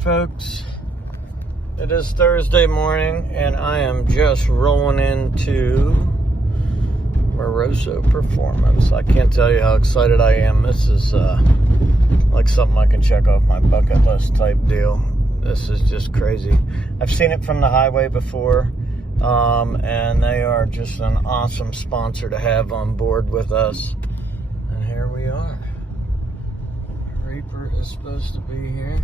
Folks, it is Thursday morning and I am just rolling into MOROSO Performance. I can't tell you how excited I am. This is like something I can check off my bucket list type deal. This is just crazy. I've seen it from the highway before, and they are just an awesome sponsor to have on board with us. And here we are. Reaper is supposed to be here.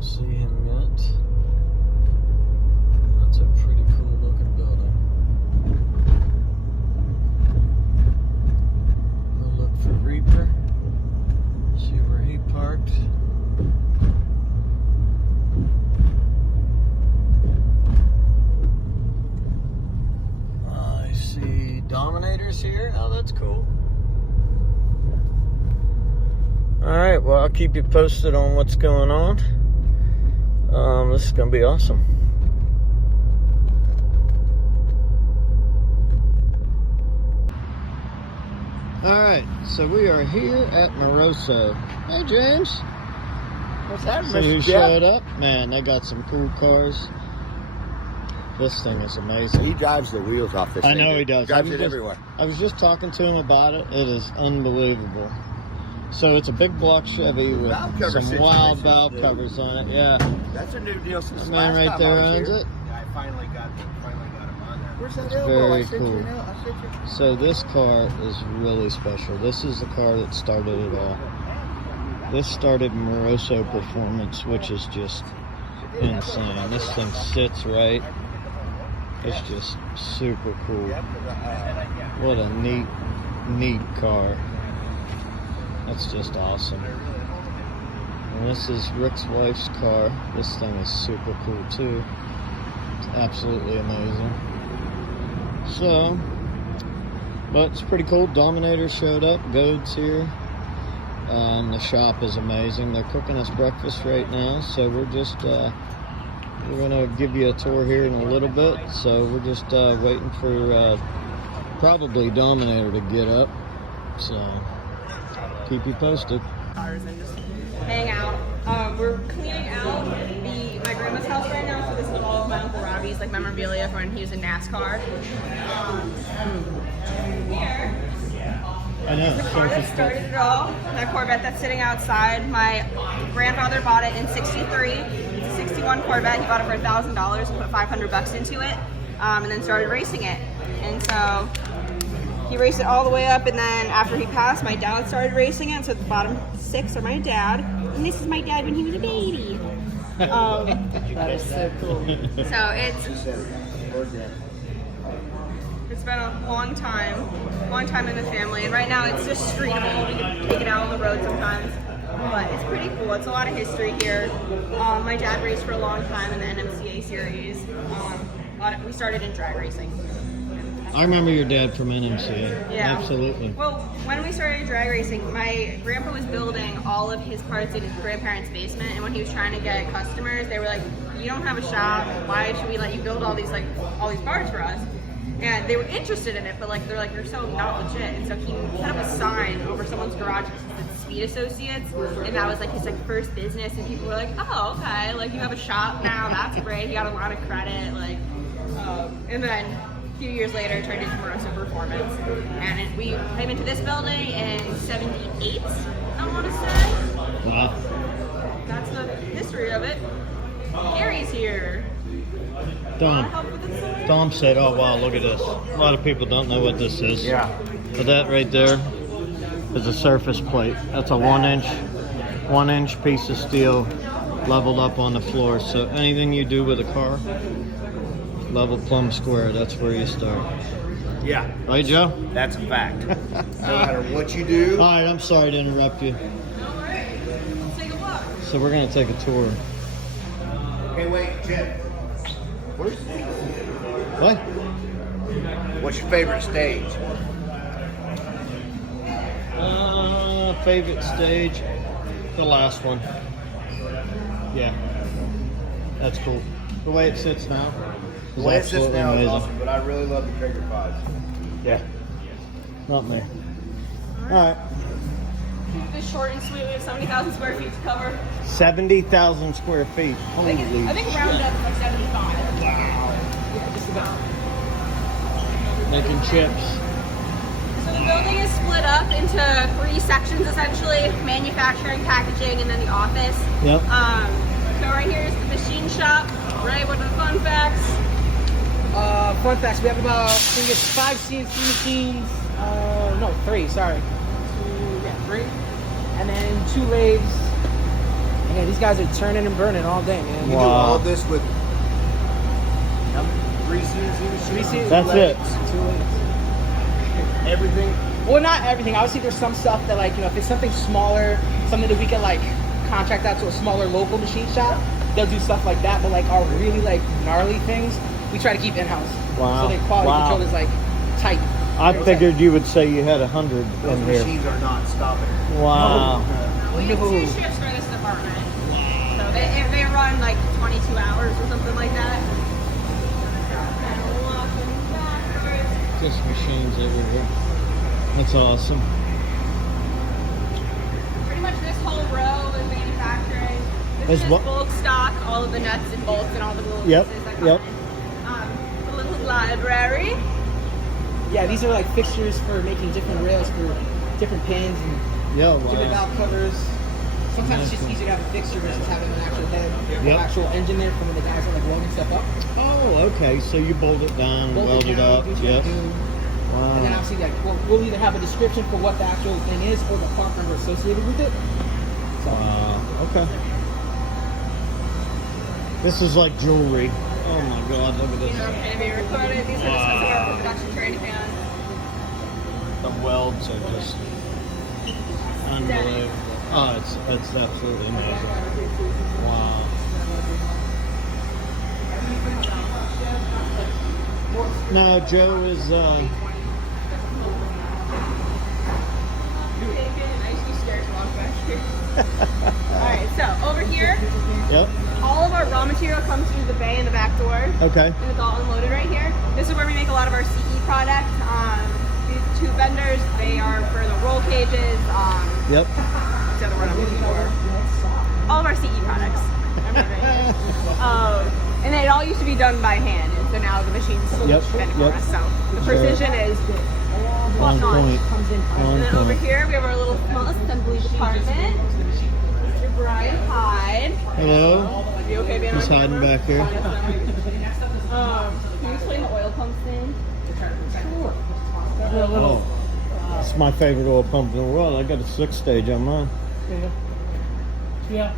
See him yet. That's a pretty cool looking building. We'll look for Reaper, see where he parked. I see Dominators here. Oh, that's cool. Alright, well, I'll keep you posted on what's going on. This is going to be awesome. Alright, so we are here at MOROSO. Hey, James. What's happening? So you showed up? Man, they got some cool cars. This thing is amazing. He drives the wheels off this thing. I know he does. Drives it everywhere. I was just talking to him about it. It is unbelievable. So it's a big block Chevy with some wild valve covers on it. Yeah. That's a new deal since the man right there owns it. Yeah, I finally got him on there. Where's that Very cool. So this car is really special. This is the car that started it all. This started MOROSO Performance, which is just insane. This thing sits right. It's just super cool. What a neat car. That's just awesome. And this is Rick's wife's car. This thing is super cool too. It's absolutely amazing. So, but it's pretty cool. Dominator showed up. Goad's here. The shop is amazing. They're cooking us breakfast right now. So we're just, we're gonna give you a tour here in a little bit. So we're just waiting for probably Dominator to get up. So. Keep you posted. And just hang out. We're cleaning out my grandma's house right now, so this is all of my Uncle Robbie's like memorabilia from when he was in NASCAR. Here, I know. the car that started it all, that Corvette that's sitting outside. My grandfather bought it in '63. It's a '61 Corvette. He bought it for $1,000 and put $500 into it, and then started racing it. And so he raced it all the way up, and then after he passed, my dad started racing it. So the bottom 6 are my dad, and this is my dad when he was a baby. That is so cool. So it's been a long time in the family, and right now it's just streetable. We can take it out on the road sometimes, but it's pretty cool. It's a lot of history here. My dad raced for a long time in the NMCA series. We started in drag racing. I remember your dad from NMCA. Yeah. Absolutely. Well, when we started drag racing, my grandpa was building all of his parts in his grandparents' basement, and when he was trying to get customers, they were like, "You don't have a shop. Why should we let you build all these parts for us?" And they were interested in it, but they're like, "You're so not legit." And so he set up a sign over someone's garage that said Speed Associates, and that was his first business. And people were like, "Oh, okay. You have a shop now. That's great. He got a lot of credit." And then a few years later, it turned into MOROSO Performance, and we came into this building in '78. I want to say. Wow. That's the history of it. Gary's here. Tom said, "Oh wow, look at this." A lot of people don't know what this is. Yeah. But that right there is a surface plate. That's a 1-inch piece of steel leveled up on the floor. So anything you do with a car, level plumb square, that's where you start. Yeah. Right, Joe? That's a fact. No matter what you do. All right, I'm sorry to interrupt you. Let's take a look. So we're going to take a tour. Okay, wait, Jim. What? What's your favorite stage? Favorite stage? The last one. Yeah. That's cool. The way it sits now. The way it sits now is amazing. awesome, but I really love the Trigger 5s. Yeah. Not me. All right. Keep this short and sweet. We have 70,000 square feet to cover. 70,000 square feet. Holy I think round up to like 75. wow. Yeah, just about. Making chips. So the building is split up into 3 sections essentially: manufacturing, packaging, and then the office. Yep. So right here is the machine shop. Right, what are the fun facts? Fun facts, we have about, I think it's 5 CNC machines. No, 3, sorry. 3. And then 2 lathes. And yeah, these guys are turning and burning all day, man. You do all of this with 3 CNC machines? That's it. 2 lathes. Everything? Well, not everything. Obviously, there's some stuff that, like, you know, if it's something smaller, something that we can, like, contract out to a smaller local machine shop, they'll do stuff like that. But, like, our really, like, gnarly things, we try to keep in-house. Wow. So the quality Wow. control is, like, tight. I figured you would say you had 100 Those in here. machines are not stopping. Wow. We have 2 shifts for this department. So they run like 22 hours or something like that. Just machines everywhere. That's awesome. Pretty much this whole row is manufacturing. This is what? bulk stock, all of the nuts and bolts and all the little Yep, pieces that come yep. in. The little library. Yeah, these are, like, fixtures for making different rails for different pins and Yeah, different wow. valve covers. Sometimes it's just Nice. easier to have a fixture versus having an actual head, Yep. actual engine there for when the guys are, like, welding stuff up. Oh, okay. So you bolt it down, weld it up. do what you Yep. do. And then Wow. obviously, like, we'll either have a description for what the actual thing is or the part number associated with it. So, Wow. Okay. This is like jewelry. Oh my God! Look at These are this. okay to be recorded. These are just some of our production training hands. The welds are just unbelievable. Oh, it's absolutely amazing. Wow. Now Joe is Alright, so over here, Yep. all of our raw material comes through the bay in the back door. Okay. And it's all unloaded right here. This is where we make a lot of our CE product. These 2 vendors, they are for the roll cages. Yep. What's the other word I'm looking for? All of our CE products. And it all used to be done by hand, and so now the machine's Yep, done it for yep. us. So the precision is On spot on. point. And On then over point. here, we have our little small assembly department. Mr. Brian Hyde. Hello. Are you okay being He's on hiding camera? back here. Can you explain the oil pump thing? Oh, it's my favorite oil pump in the world. I got a 6-stage on mine. Yeah,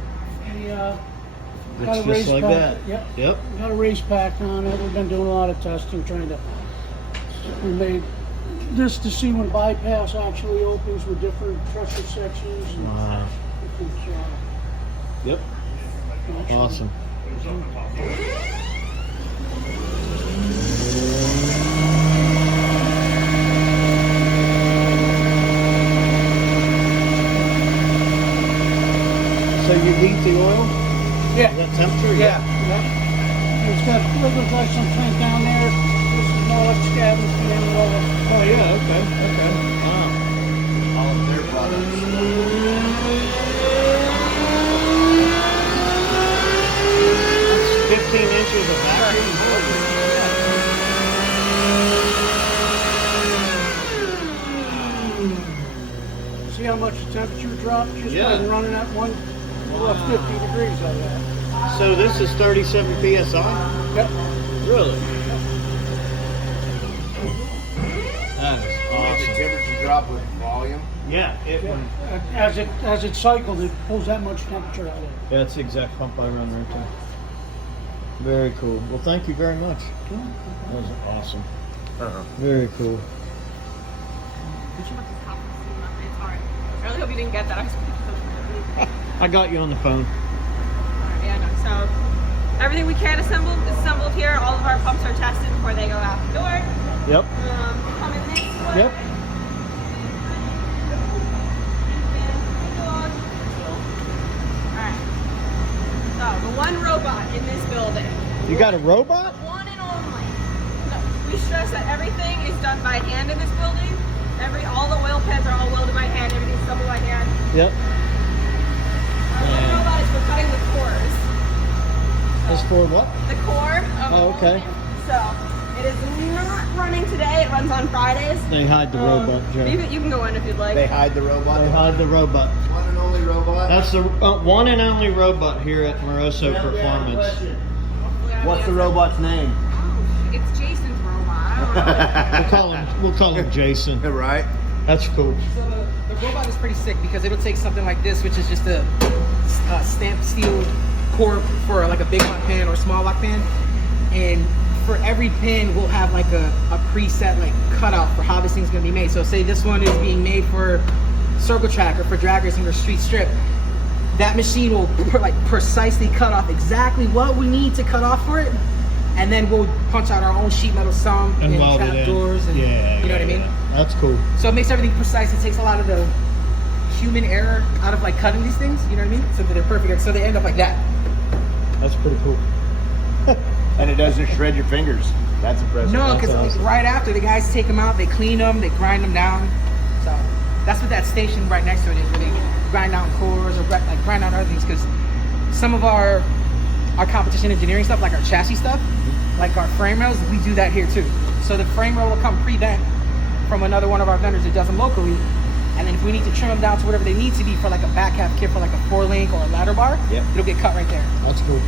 we got It's a race just like pack. that. Yep. Yep. We got a race pack on it. We've been doing a lot of testing, we made this to see when bypass actually opens with different pressure sections. And Wow. different, Yep. Awesome. So you heat the oil? Yeah. That temperature? Yeah. It's got a little bit like some tank down there. This is more like scavenged and then all that. Oh yeah, okay, okay. Wow. All of their products. That's 15 inches of vacuum. See how much the temperature dropped just Yeah. by running at 50 degrees like that. So this is 37 psi? Yep. Really? That is Makes the awesome. temperature drop with volume. Yeah, it went. As it cycles, it pulls that much temperature out of it. Yeah, that's the exact pump I run right there. Very cool. Well, thank you very much. That was awesome. Very cool. I really hope you didn't get that. I was I got you on the phone. Yeah, no. So everything we can assemble is assembled here. All of our pumps are tested before they go out the door. Yep. Come in this way. Yep. Alright. So the one robot in this building. You got a The robot? one and only. We stress that everything is done by hand in this building. All the oil pads are all welded by hand. Everything's assembled by hand. Yep. Our robot is for cutting the cores. It's for what? The core of Oh, okay. So it is not running today. It runs on Fridays. They hide the robot, Joe. You can go in if you'd like. They hide the robot. They hide the robot. One and only robot. That's the one and only robot here at Moroso Performance. What's the robot's name? Oh, it's Jason's robot. I don't know. We'll call him Jason. Right. That's cool. So the robot is pretty sick because it'll take something like this, which is just a stamped steel core for like a big lock pan or a small lock pan, and for every pin we'll have like a preset like cutout for how this thing's gonna be made. So say this one is being made for circle track or for drag racing or street strip, that machine will like precisely cut off exactly what we need to cut off for it, and then we'll punch out our own sheet metal sump and weld it trap in. doors and you know what I mean. That's cool. So it makes everything precise. It takes a lot of the human error out of like cutting these things, you know what I mean? So that they're perfect. So they end up like that. That's pretty cool. And it doesn't shred your fingers. That's impressive. No, That's because awesome. right after the guys take them out, they clean them, they grind them down. So that's what that station right next to it is, where they grind down cores or like grind down other things. Because some of our competition engineering stuff, like our chassis stuff, like our frame rails, we do that here too. So the frame rail will come pre-bent from another one of our vendors that does them locally. And then if we need to trim them down to whatever they need to be for like a back half kit for like a 4-link or a ladder bar, it'll get cut right there. That's cool.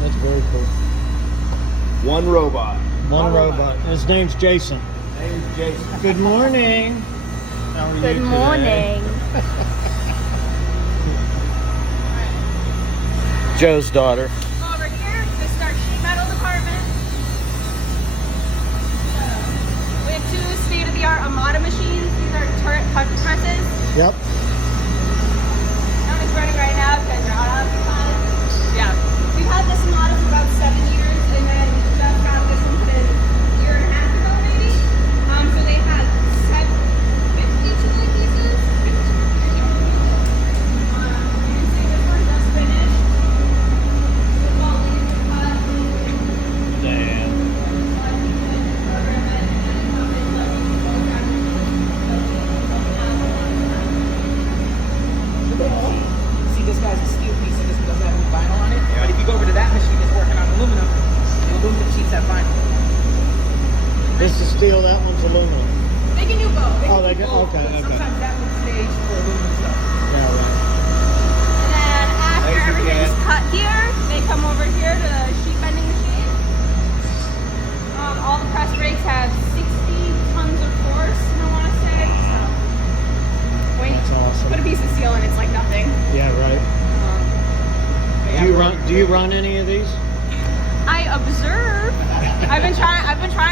That's very cool. One robot. One robot. His name's Jason. Name's Jason. Good morning. How are you Good today? morning. Joe's daughter. Over here, this is our sheet metal department. We have 2 state-of-the-art Amada machines. These are turret punch presses. Yep. None is running right now because they're out of time. Yeah. We've had this Amada for about 7 years, and then just got this one put in a year and a half ago, maybe. So they have 52 pieces. You can see this one just finished. It's all laser cut. Damn. See, this guy's a steel piece, so this doesn't have any vinyl on it. But if you go over to that machine that's working on aluminum, the aluminum sheets have vinyl. This is steel, that one's aluminum. They can do both. Oh, they can, Both, okay, but okay. Sometimes that one's staged for aluminum stuff. Yeah, right. And then after Thank you, everything's Ken. cut here, they come over here to the sheet bending machine. All the press brakes have 60 tons of force, I want to say. So when you That's awesome. put a piece of steel in, it's like nothing. Yeah, right. But Do you run any of these? I observe. I've been trying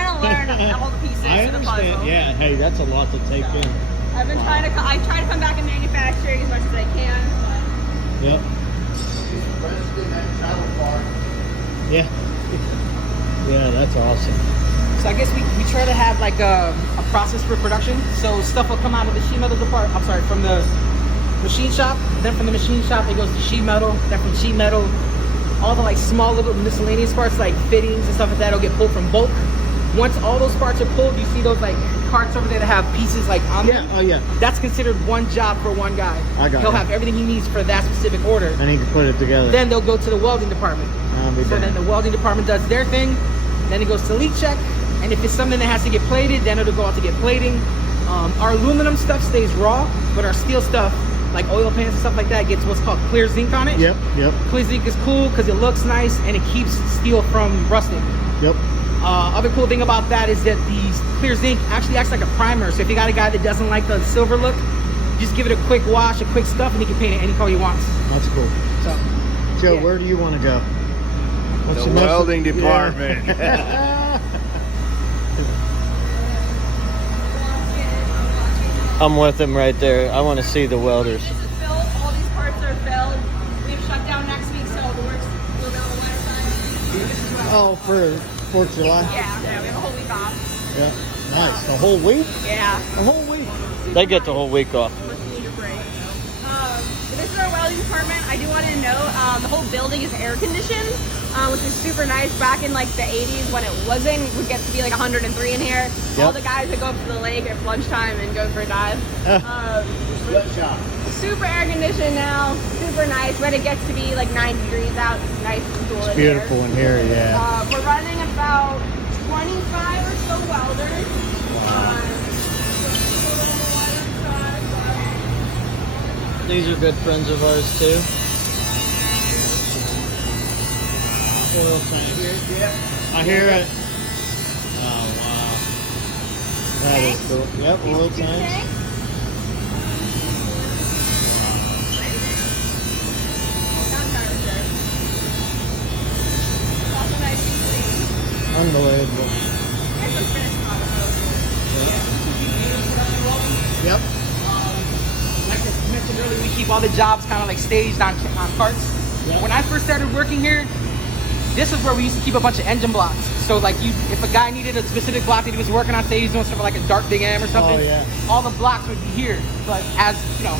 to learn all the pieces I of the understand. puzzle. Yeah, hey, that's a lot to take in. I've been trying to. I try to come back in manufacturing as much as I can. But Yep. Princeton, that travel park. Yeah. Yeah, that's awesome. So I guess we try to have like a process for production. So stuff will come out of the sheet metal department. I'm sorry, from the machine shop. Then from the machine shop, it goes to sheet metal. Then from sheet metal, all the like small little miscellaneous parts like fittings and stuff like that will get pulled from bulk. Once all those parts are pulled, you see those like carts over there that have pieces like on them. Oh yeah. That's considered one job for one guy. I got He'll it. have everything he needs for that specific order. And he can put it together. Then they'll go to the welding department. I'll be So then damned. the welding department does their thing. Then it goes to leak check. And if it's something that has to get plated, then it'll go out to get plating. Our aluminum stuff stays raw, but our steel stuff, like oil pans and stuff like that, gets what's called clear zinc on it. Yep, yep, Clear zinc is cool because it looks nice and it keeps steel from rusting. yep. Other cool thing about that is that the clear zinc actually acts like a primer. So if you got a guy that doesn't like the silver look, just give it a quick wash, a quick stuff, and he can paint it any color he wants. That's cool. So, Joe, yeah. where do you want to go? What's The most- welding Yeah. department. I'm with him right there. I want to see the welders. this is filled. All these parts are filled. We have shut down next week, so the work's a little bit on the west side. Oh, for 4th of July? Yeah, we have a whole week off. Yeah. Nice. The whole week? Yeah. The whole week. They get the whole week off. This is our welding department. I do want to note the whole building is air conditioned. which is super nice. Back in like the 80s when it wasn't, it would get to be like 103 in here. Yep. All the guys would go up to the lake at lunchtime and go for a dive. Super air conditioned now, super nice. When it gets to be like 90 degrees out, it's nice and cool in here. Beautiful in here, yeah. We're running about 25 or so welders. These are good friends of ours too. Oil tanks. I hear it. Oh wow. That is cool. Yep, oil tanks. Unbelievable. Yep. Like I mentioned earlier, we keep all the jobs kind of like staged on carts. Yep. When I first started working here, this is where we used to keep a bunch of engine blocks. So like if a guy needed a specific block that he was working on, say he's doing something like a Dart Big M or something, all the blocks would be here. But as you know,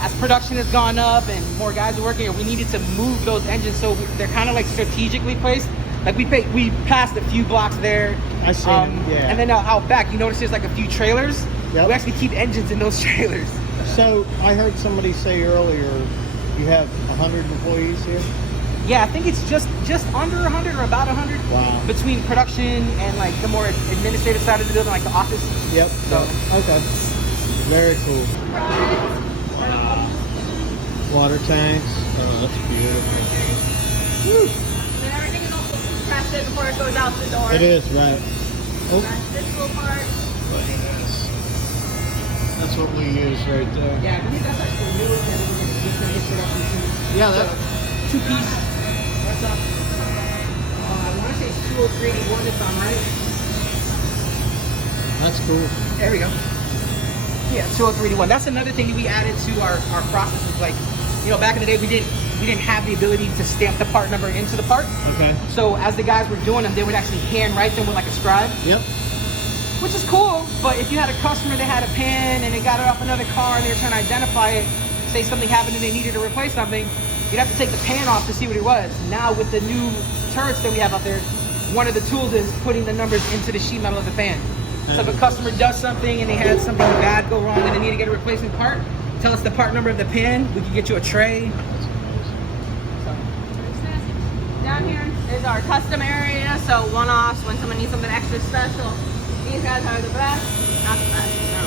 as production has gone up and more guys are working here, we needed to move those engines so they're kind of like strategically placed. Like we passed a few blocks there. I see them, yeah. And then out back, you notice there's like a few trailers. Yep. We actually keep engines in those trailers. So I heard somebody say earlier, you have 100 employees here? Yeah, I think it's just under 100 or about 100. Wow. Between production and like the more administrative side of the building, like the office. Yep. So Okay. Very cool. Wow. Water tanks. Oh, that's beautiful. Woo. And everything is also compressed before it goes out the door. It is, right. Oh. That's this little part. That's what we use right there. Yeah, I believe that's actually new. And then we're gonna hit production soon. Yeah, that. Two-piece. That's up. I want to say it's 20381 if I'm right. That's cool. There we go. Yeah, 20381. That's another thing that we added to our processes. Like, you know, back in the day we didn't have the ability to stamp the part number into the part. Okay. So as the guys were doing them, they would actually hand write them with like a scribe. Yep. Which is cool, but if you had a customer that had a pin and they got it off another car and they were trying to identify it, say something happened and they needed to replace something, you'd have to take the pan off to see what it was. Now with the new turrets that we have out there, one of the tools is putting the numbers into the sheet metal of the pan. So if a customer does something and they had something bad go wrong and they need to get a replacement part, tell us the part number of the pan, we can get you a tray. Down here is our custom area, so one-offs when someone needs something extra special. These guys are the best. Not the best, no.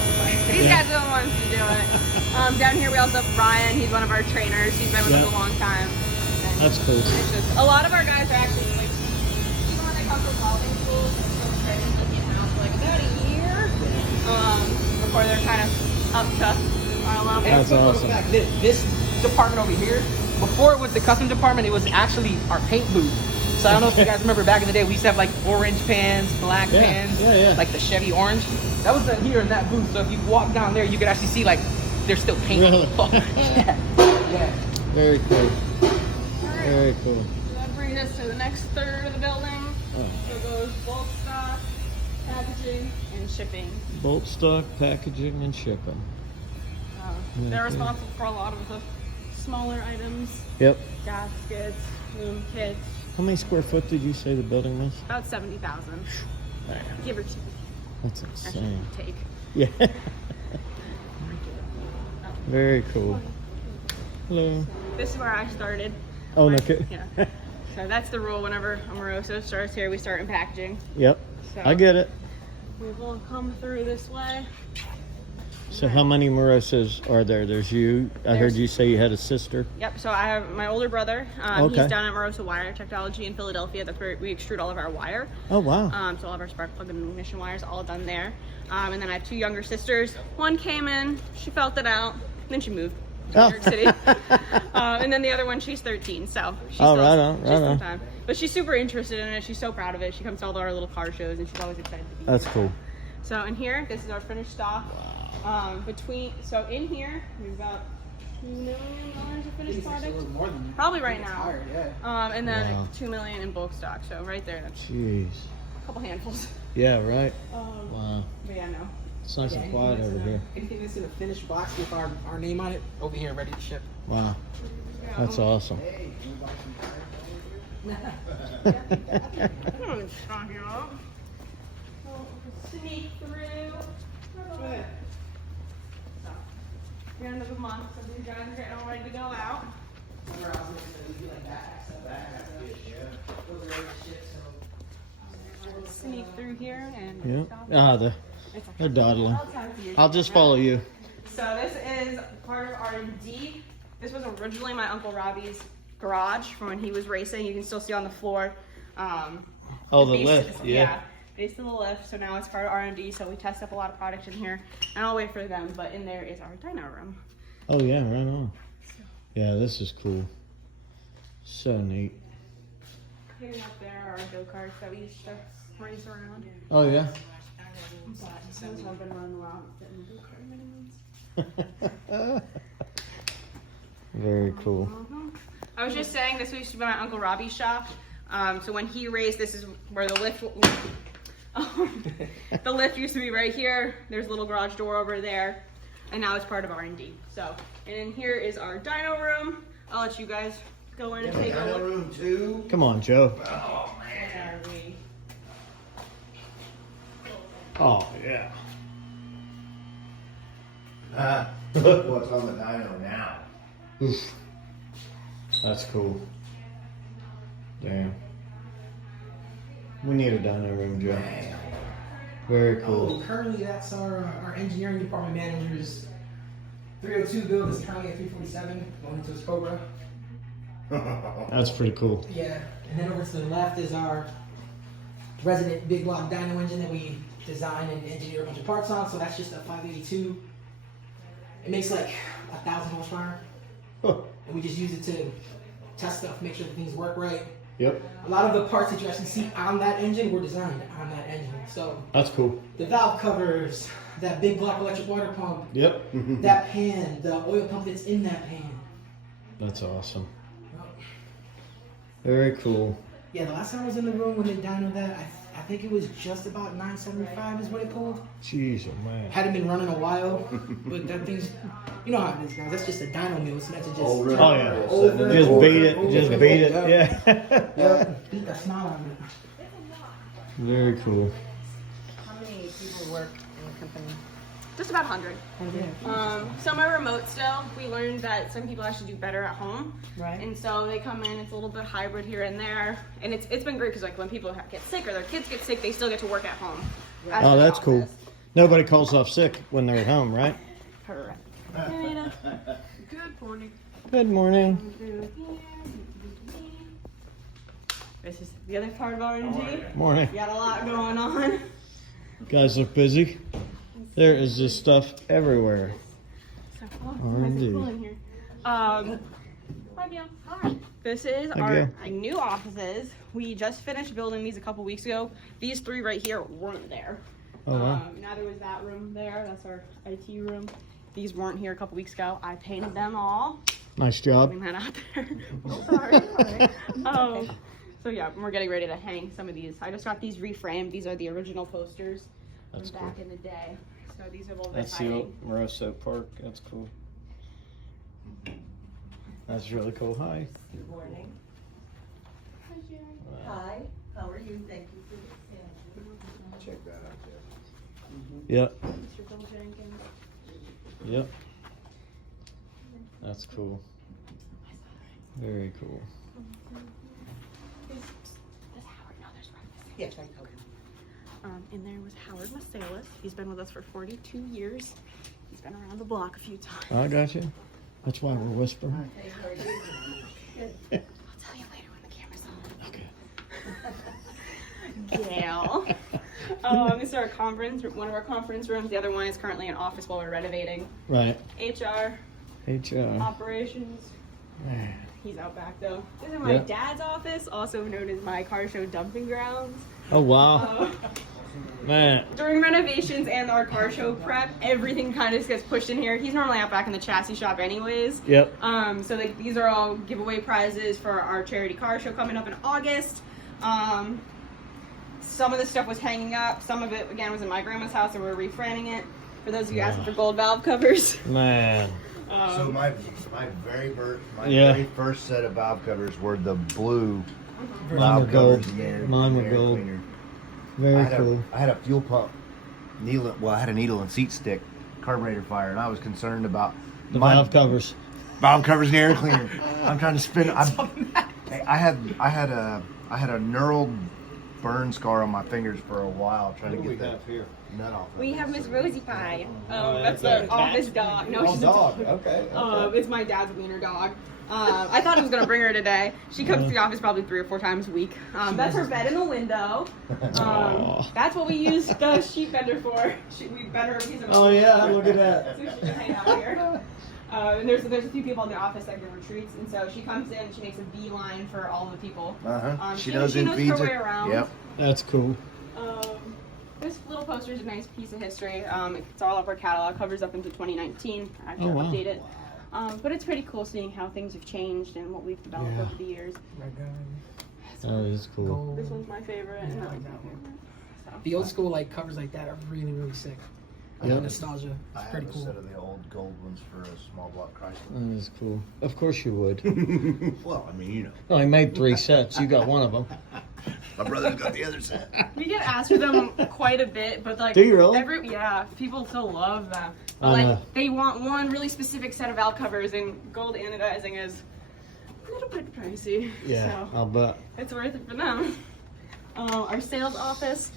These guys are the ones to do it. Down here we also have Brian. He's one of our trainers. He's been with us a long time. And That's cool. It's just, a lot of our guys are actually like, even when they come from welding schools, they're still training like in-house for like about a year before they're kind of up to our level. That's awesome. Fact, this department over here, before it was the custom department, it was actually our paint booth. So I don't know if you guys remember back in the day, we used to have like orange pans, black pans, like the Chevy orange. That was done here in that booth. So if you walk down there, you could actually see like there's still paint. Really? Yeah. Very cool. Alright. Very cool. So that brings us to the next third of the building. So it goes bulk stock, packaging, and shipping. Bulk stock, packaging, and shipping. They're responsible for a lot of the smaller items, Yep. gaskets, loom kits. How many square foot did you say the building was? About 70,000, give or take. That's insane. Take. Yeah. Very cool. Hello. This is where I started. Oh, no kidding. Yeah. So that's the rule. Whenever a MOROSO starts here, we start in packaging. Yep. So I get it. we will come through this way. So how many Morosos are there? There's you. I heard you say you had a sister. Yep. So I have my older brother. Okay. He's down at MOROSO Wire Technology in Philadelphia. That's where we extrude all of our wire. Oh, wow. So all of our spark plug and ignition wires all done there. And then I have two younger sisters. One came in, she felt it out, then she moved to New York City. And then the other one, she's 13, so she's Oh, still, right on, she's right still on. time. But she's super interested in it. She's so proud of it. She comes to all our little car shows, and she's always excited to be That's here. cool. So in here, this is our finished stock. So in here, we've got $2 million of finished product. More than that. Probably right now. Higher, yeah. And then Wow. $2 million in bulk stock. So right there, that's Jeez. a couple handfuls. Yeah, right. Wow. But yeah, no. It's nice and quiet over here. Anything that's in a finished box with our name on it, over here, ready to ship. Wow. That's awesome. Sneak through. The end of the month, so these guys are getting all ready to go out. Sneak through here and Yeah. They're dawdling. I'll just follow you. So this is part of R&D. This was originally my Uncle Robbie's garage from when he was racing. You can still see on the floor. Oh, the lift, yeah. Base of the lift. So now it's part of R&D. So we test up a lot of products in here, and I'll wait for them. But in there is our dyno room. Oh yeah, right on. Yeah, this is cool. So neat. Hanging up there are go-karts that we used to race around. Oh yeah. But since I've been running around getting the go-kart minimums. Very cool. I was just saying this used to be my Uncle Robbie's shop. So when he raced, this is where the lift. The lift used to be right here. There's a little garage door over there, and now it's part of R&D. So, and in here is our dyno room. I'll let you guys go in and take a look. Room too. Come on, Joe. Oh man. Oh yeah. Look what's on the dyno now. Oof. That's cool. Damn. We need a dyno room, Joe. Very cool. Currently, that's our engineering department manager's 302 build is currently at 347, going into his Cobra. That's pretty cool. Yeah, and then over to the left is our resident big block dyno engine that we designed and engineered a bunch of parts on. So that's just a 582. It makes like 1,000 horsepower, and we just use it to test stuff, make sure that things work right. Yep. A lot of the parts that you actually see on that engine were designed on that engine. So That's cool. the valve covers, that big block electric water pump, Yep. that pan, the oil pump that's in that pan. That's awesome. Very cool. Yeah, the last time I was in the room when they dynoed that, I think it was just about 975 is what it pulled. Jeez, oh man. Hadn't been running a while, but that thing's, you know how it is, guys. That's just a dyno mill. It's meant to just Oh yeah. over Just and beat it. over Just and beat it. over. Yeah. Beat the snot out of it. Very cool. How many people work in the company? Just about 100. Some are remote still. We learned that some people actually do better at home. Right. And so they come in, it's a little bit hybrid here and there. And it's been great because like when people get sick or their kids get sick, they still get to work at home. at Oh, the that's cool. office. Nobody calls off sick when they're at home, right? Correct. Hey, Nina. Good morning. Good morning. This is the other part of R&D. Morning. We got a lot going on. Guys look busy. There is just stuff everywhere. So, R&D. cool in here. Hi, Gail. Hi. This is Hi, our Gail. new offices. We just finished building these a couple weeks ago. These three right here weren't there. Oh, wow. Now there was that room there. That's our IT room. These weren't here a couple weeks ago. I painted them all. Nice job. Putting that out there. Sorry. So yeah, we're getting ready to hang some of these. I just got these reframed. These are the original posters That's from back in the day. So these are a little bit That's the hiding. old Moroso Park. That's cool. That's really cool. Hi. Good morning. Hi, Jerry. Hi, how are you? Thank you for the Check that out there. Yep. Mr. Bill Jenkins. Yep. That's cool. Very cool. There's Howard. No, there's Rob. Yes, I know. And there was Howard Masalis. He's been with us for 42 years. He's been around the block a few times. I got you. That's why we're whispering. Hey, how are you? I'll tell you later when the camera's on. Okay. Gail. This is our conference, one of our conference rooms. The other one is currently an office while we're renovating. Right. HR, operations. Man. He's out back though. This is my Yep. dad's office, also known as my car show dumping grounds. Oh wow. Uh, Man. During renovations and our car show prep, everything kind of just gets pushed in here. He's normally out back in the chassis shop anyways. Yep. So these are all giveaway prizes for our charity car show coming up in August. Some of the stuff was hanging up. Some of it, again, was in my grandma's house and we're reframing it. For those of you asking for gold valve covers. Man. So my very Yeah. very first set of valve covers were the blue Mine were gold. Yeah, Mine were air gold. cleaner. Very cool. I had a fuel pump needle. Well, I had a needle and seat stick carburetor fire, and I was concerned about The valve covers. valve covers and air cleaner. I'm trying to spin. I had a knurled burn scar on my fingers for a while trying to get that here? nut off. We have Miss Rosie Pie. that's That's our office dog. No, she's a dog. Okay. It's my dad's wiener dog. I thought I was gonna bring her today. She comes to the office probably 3 or 4 times a week. That's her bed in the window. That's what we use the sheet bender for. We bend her a piece of. Oh yeah, look at that. So she can hang out here. And there's a few people in the office that give retreats, and so she comes in and she makes a beeline for all the people. She knows knows her way around. Yep. That's cool. This little poster is a nice piece of history. It's all of our catalog, covers up into 2019. I have to update it. But it's pretty cool seeing how things have changed and what we've developed over the years. That is cool. This one's my favorite. And that one's my favorite. So. The old school like covers like that are really, really sick. Yep. Nostalgia. I It's have pretty a cool. set of the old gold ones for a small block Chrysler. That is cool. Of course you would. Well, I mean, you know, Well, I made 3 sets. You got one of them. my brother's got the other set. We get asked for them quite a bit, but like Do you really? yeah, people still love them. But I know. like they want one really specific set of valve covers, and gold anodizing is a little bit pricey. Yeah, So I'll bet. it's worth it for them. Our sales office,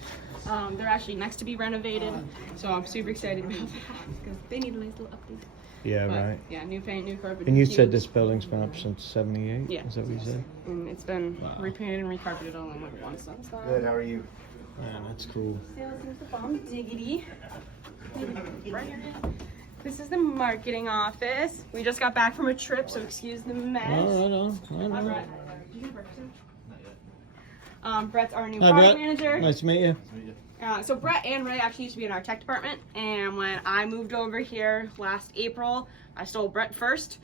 they're actually next to be renovated, so I'm super excited about that because they need a nice little update. Yeah, But, right. yeah, new paint, new carpet. And you new said cubes. this building's been up since '78? Yeah. Is that what you said? And it's been repainted and recarpeted all in like one sun's Good, how are you? Man, that's cool. Sales is the bomb diggity. This is the marketing office. We just got back from a trip, so excuse the mess. All right. Brett. Do you have breakfast? Brett's our new Hi, product Brett. manager. Nice to meet you. So Brett and Ray actually used to be in our tech department, and when I moved over here last April, I stole Brett first.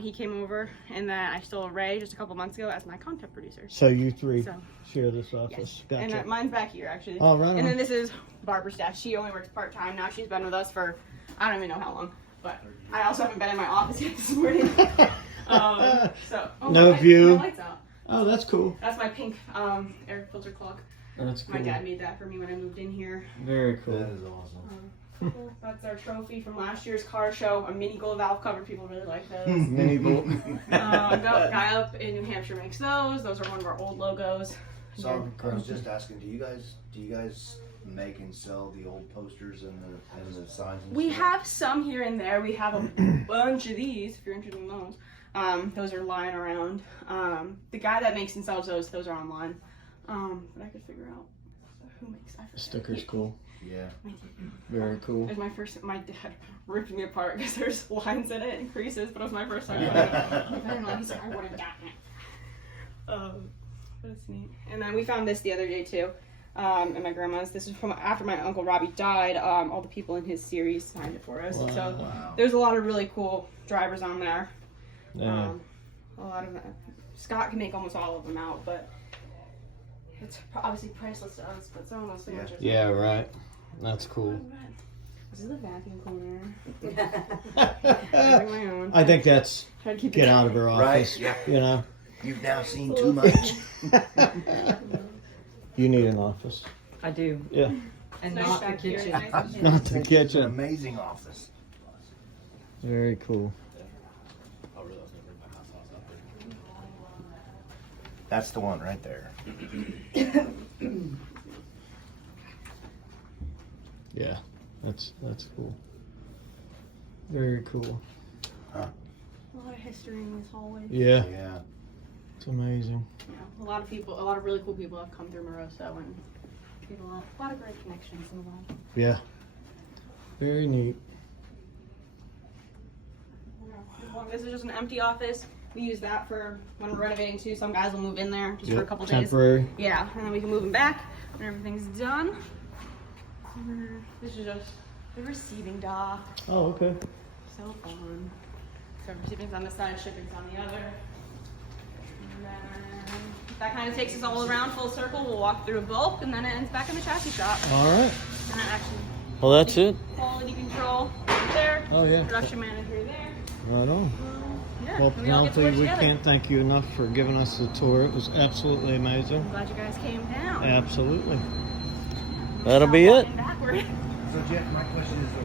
He came over, and then I stole Ray just a couple months ago as my content producer. So you 3 So- share this office. Yes. Gotcha. And mine's back here actually. Oh, right And on. then this is Barbara's staff. She only works part time now. She's been with us for I don't even know how long, but I also haven't been in my office yet this morning. No view. My lights out. Oh, that's cool. That's my pink air filter clock. That's cool. My dad made that for me when I moved in here. Very cool. That is awesome. That's our trophy from last year's car show. A mini gold valve cover. People really like those. Mini bolt. Guy up in New Hampshire makes those. Those are one of our old logos. So I was just asking, do you guys make and sell the old posters and the signs? And We stuff? have some here and there. We have a bunch of these, if you're interested in those. Those are lying around. The guy that makes and sells those are online. But I could figure out who makes. I forget. Sticker's cool. Yeah. Very cool. It was my dad ripped me apart because there's lines in it and creases, but it was my first time doing it. He's like, I would have gotten it. But it's neat. And then we found this the other day too. At my grandma's. This is from after my Uncle Robbie died. All the people in his series signed it for us. Wow. So there's a lot of really cool drivers on there. Yeah. A lot of Scott can make almost all of them out, but it's obviously priceless to us. But some of those things are just Yeah, right. That's cool. This is the vacuum cleaner. Doing my own. I think that's Try to keep get it out of her Right, office. yeah. You know, You've now seen too much. you need an office. I do. Yeah. And Nice not the back here, kitchen. nice. Not the It's an kitchen. amazing office. Very cool. That's the one right there. Yeah, that's cool. Very cool. A lot of history in this hallway. Yeah, Yeah. it's amazing. Yeah, a lot of really cool people have come through Moroso and made a lot of great connections in the world. Yeah. Very neat. This is just an empty office. We use that for when we're renovating too. Some guys will move in there just for a Yep, couple days. temporary. Yeah, and then we can move them back when everything's done. This is just the receiving dock. Oh, okay. So fun. So receiving's on this side, shipping's on the other. And then that kind of takes us all around full circle. We'll walk through a bulk and then it ends back in the chassis shop. All right. And then actually, Well, that's it. Quality control right there. Oh, yeah. Production manager there. Right on. Yeah. Well, we all get to Penelope, work we together. can't thank you enough for giving us the tour. It was absolutely amazing. I'm glad you guys came down. Absolutely. That'll be it. Walking backward. So Jeff, my question is,